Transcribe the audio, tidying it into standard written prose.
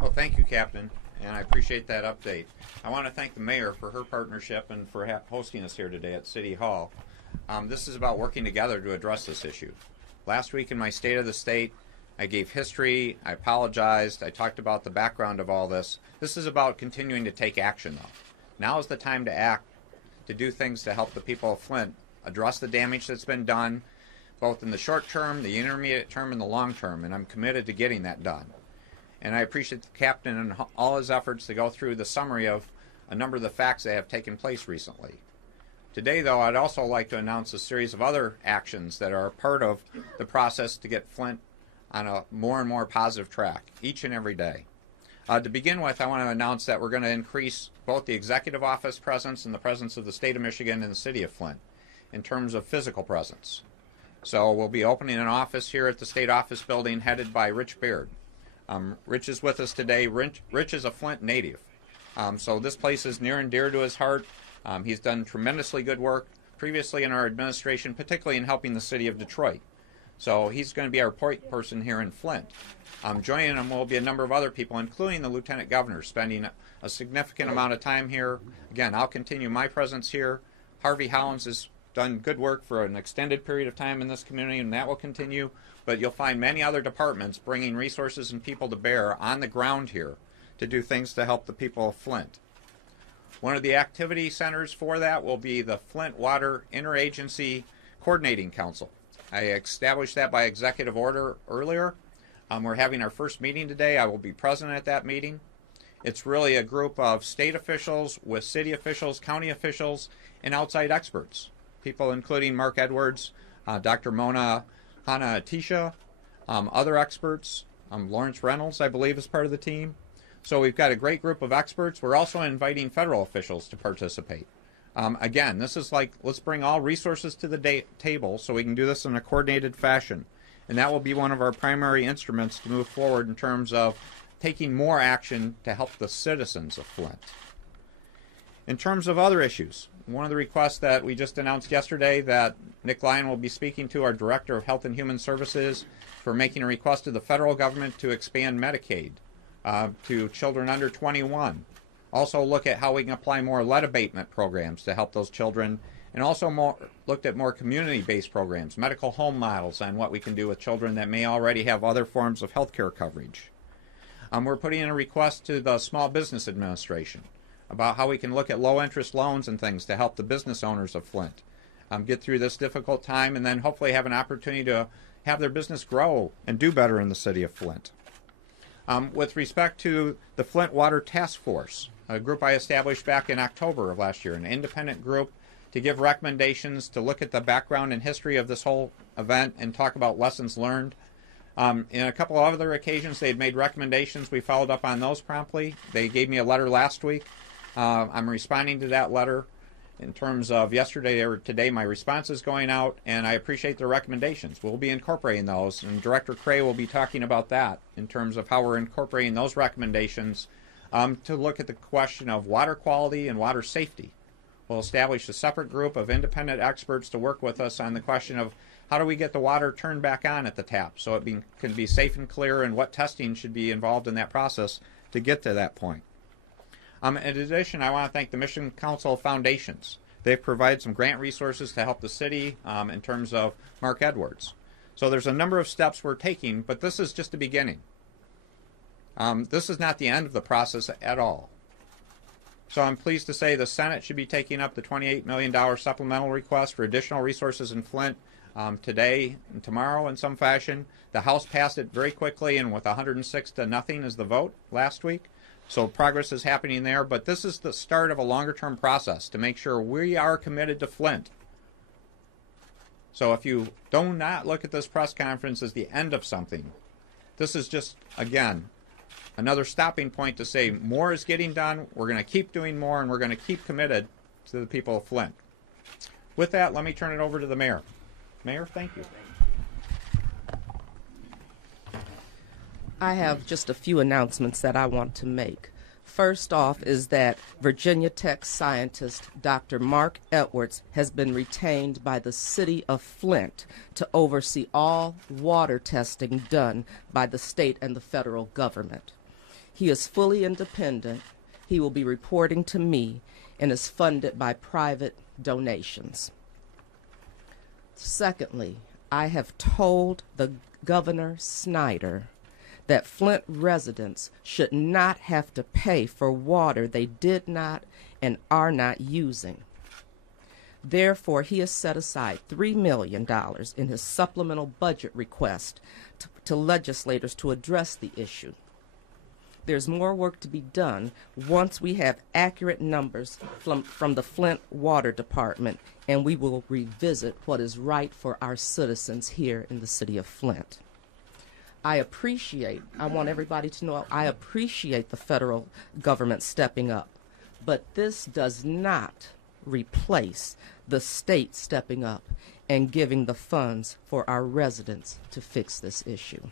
Well, thank you, Captain, and I appreciate that update. I want to thank the mayor for her partnership and for hosting us here today at City Hall. This is about working together to address this issue. Last week in my State of the State, I gave history, I apologized, I talked about the background of all this. This is about continuing to take action, though. Now is the time to act, to do things to help the people of Flint address the damage that's been done, both in the short term, the intermediate term, and the long term, and I'm committed to getting that done. And I appreciate the captain and all his efforts to go through the summary of a number of the facts that have taken place recently. Today, though, I'd also like to announce a series of other actions that are part of the process to get Flint on a more and more positive track each and every day. To begin with, I want to announce that we're going to increase both the executive office presence and the presence of the state of Michigan and the city of Flint in terms of physical presence. So we'll be opening an office here at the state office building headed by Rich Beard. Rich is with us today. Rich is a Flint native. So this place is near and dear to his heart. He's done tremendously good work previously in our administration, particularly in helping the city of Detroit. So he's going to be our point person here in Flint. Joining him will be a number of other people, including the Lieutenant Governor, spending a significant amount of time here. Again, I'll continue my presence here. Harvey Hollins has done good work for an extended period of time in this community, and that will continue. But you'll find many other departments bringing resources and people to bear on the ground here to do things to help the people of Flint. One of the activity centers for that will be the Flint Water Interagency Coordinating Council. I established that by executive order earlier. We're having our first meeting today. I will be present at that meeting. It's really a group of state officials with city officials, county officials, and outside experts. People including Mark Edwards, Dr. Mona Hana-Atisha, other experts. Lawrence Reynolds, I believe, is part of the team. So we've got a great group of experts. We're also inviting federal officials to participate. Again, this is like, let's bring all resources to the table so we can do this in a coordinated fashion. And that will be one of our primary instruments to move forward in terms of taking more action to help the citizens of Flint. In terms of other issues, one of the requests that we just announced yesterday that Nick Lyon will be speaking to, our Director of Health and Human Services, for making a request to the federal government to expand Medicaid to children under 21. Also look at how we can apply more lead abatement programs to help those children, and also looked at more community-based programs, medical home models on what we can do with children that may already have other forms of health care coverage. We're putting in a request to the Small Business Administration about how we can look at low-interest loans and things to help the business owners of Flint get through this difficult time and then hopefully have an opportunity to have their business grow and do better in the city of Flint. With respect to the Flint Water Task Force, a group I established back in October of last year, an independent group to give recommendations to look at the background and history of this whole event and talk about lessons learned. In a couple of other occasions, they had made recommendations. We followed up on those promptly. They gave me a letter last week. I'm responding to that letter in terms of yesterday or today. My response is going out, and I appreciate their recommendations. We'll be incorporating those, and Director Cray will be talking about that in terms of how we're incorporating those recommendations to look at the question of water quality and water safety. We'll establish a separate group of independent experts to work with us on the question of how do we get the water turned back on at the tap so it can be safe and clear, and what testing should be involved in that process to get to that point. In addition, I want to thank the Michigan Council of Foundations. They've provided some grant resources to help the city in terms of Mark Edwards. So there's a number of steps we're taking, but this is just the beginning. This is not the end of the process at all. So I'm pleased to say the Senate should be taking up the $28 million supplemental request for additional resources in Flint today and tomorrow in some fashion. The House passed it very quickly, and with 106-0 is the vote last week. So progress is happening there, but this is the start of a longer-term process to make sure we are committed to Flint. So if you do not look at this press conference as the end of something, this is just, again, another stopping point to say more is getting done, we're going to keep doing more, and we're going to keep committed to the people of Flint. With that, let me turn it over to the mayor. Mayor, thank you. I have just a few announcements that I want to make. First off is that Virginia Tech scientist Dr. Mark Edwards has been retained by the city of Flint to oversee all water testing done by the state and the federal government. He is fully independent. He will be reporting to me and is funded by private donations. Secondly, I have told the Governor Snyder that Flint residents should not have to pay for water they did not and are not using. Therefore, he has set aside $3 million in his supplemental budget request to legislators to address the issue. There's more work to be done once we have accurate numbers from the Flint Water Department, and we will revisit what is right for our citizens here in the city of Flint. I want everybody to know, I appreciate the federal government stepping up, but this does not replace the state stepping up and giving the funds for our residents to fix this issue.